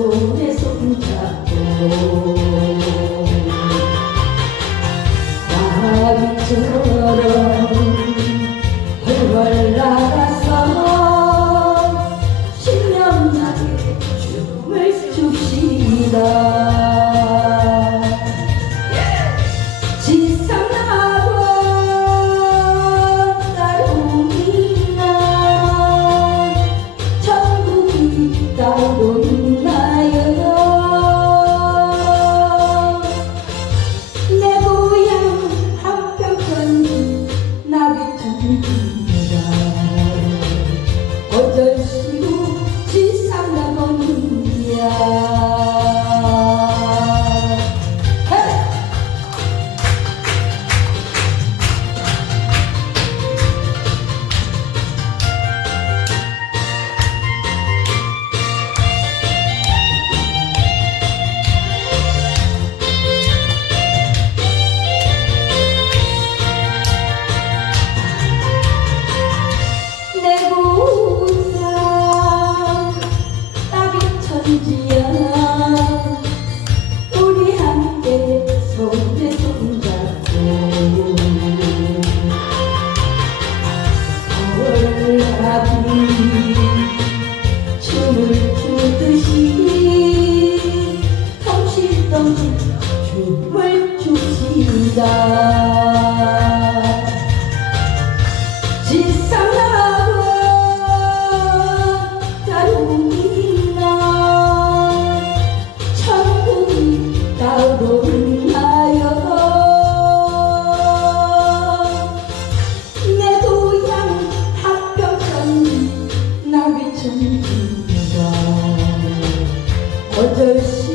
손에 손잡고 나비처럼 해월 나가서 신명나게 춤을 춥시다 지상나와 딸 우리나 천국이 따로 One day.